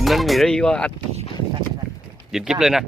นนั้นมีอะไรว่าอัดยินกิฟเลยนะ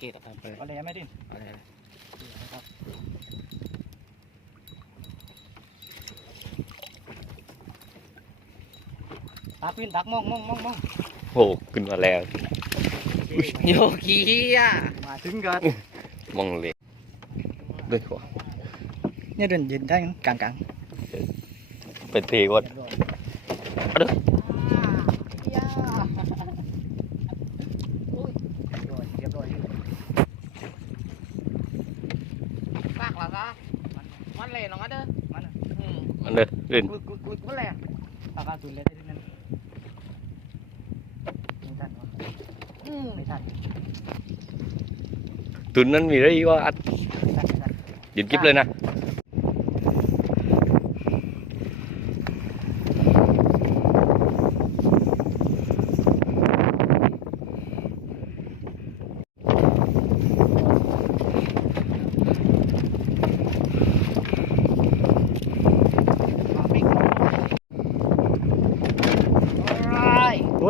เอาแล้วโอเคต่อไปเปิดเอาเลยไหมดินเอาเลยตักวินตักมองมองมองมองโอ้ขึ้นมาแล้วโยคีอะมาถึงกันมองเลยด้วยหัวเนี่ยเดินยืนได้กลางกลางเป็นเทก่อนเรียบร้อย ปากเหรอคะมันเลยน้องอะเด้อ มัน อืม มันเลยเล่น กุดกุด กุดมันเลยปากกาตุนเลยได้ที่นั่นไม่ทันวะอืมไม่ทันคืนนั้นมีอะไรว่าอัดไม่ทันไม่ทันยินกิฟเลยนะ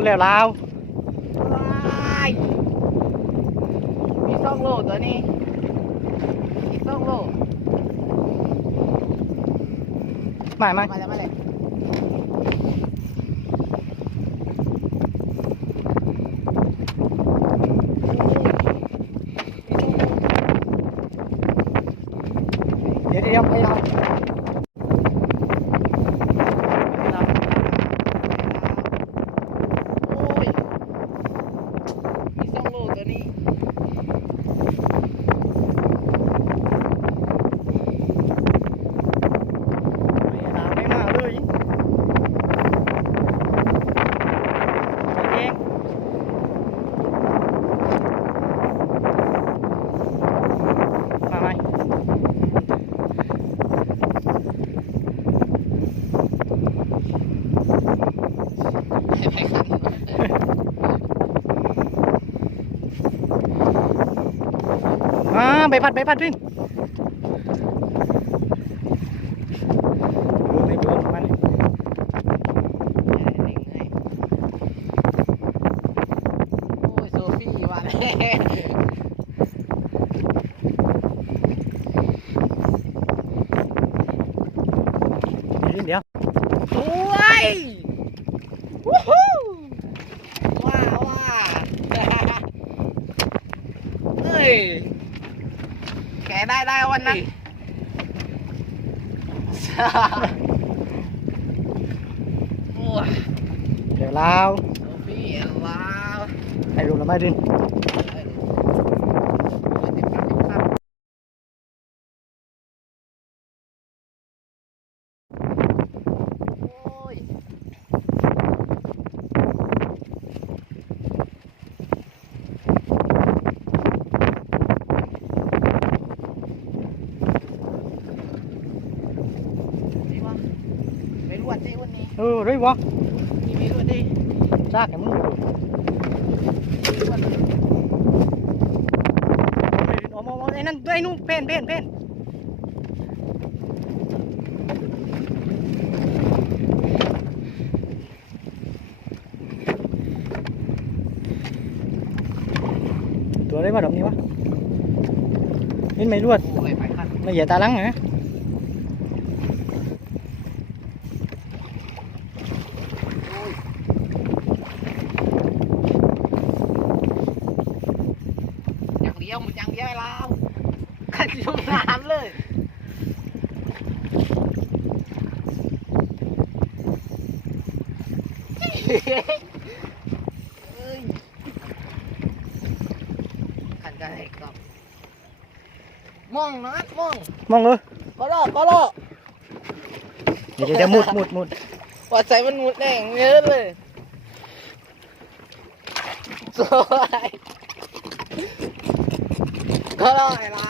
แล้วลาวมีสองโลตัวนี้มีสองโลม่ไม่มาเลยมาเลยเดี๋ยวเดี๋ยวไปเอา โอ้ยมีสองโลตัวนี้ ไม่ลาวไม่มาเลยไปเองมาไหม ไปขัน อ่า ใบพัดใบพัดวิ่งดูไม่โดนมันโอ้ยโซฟี่ว่าเลยเดี๋ยวเดี๋ยวโอ้ยวู้ฮู้ว้าว้าเฮ้ย แกได้ได้วันนั้น โอ้ย เดี๋ยวลาวโซฟี่ว้าว ให้รูปละไม่ดิน โอ้ยนี่วะไม่รวด สิวันนี้ เออด้ววะมีมีวันนี้ซากแกมึงอยู่ออกมาไอ้นั่นไอ้นู่นเพ่นเพ่นเพ่นตัวอะไรมาดอกนี้วะนี่ไม่รวดไม่เหยียดตาลังนะ อย่างเดียวมันอย่างเดียวไอ้เราขันจมน้ำเลยเอ้ยขันกันไอ้กอบมองนะมองมองเลยก็รอก็รอเดี๋ยวเดี๋ยวมุดมุดมุดว่าใจมันหมุดแดงเยอะเลยสวย ก็รอไอ้ลา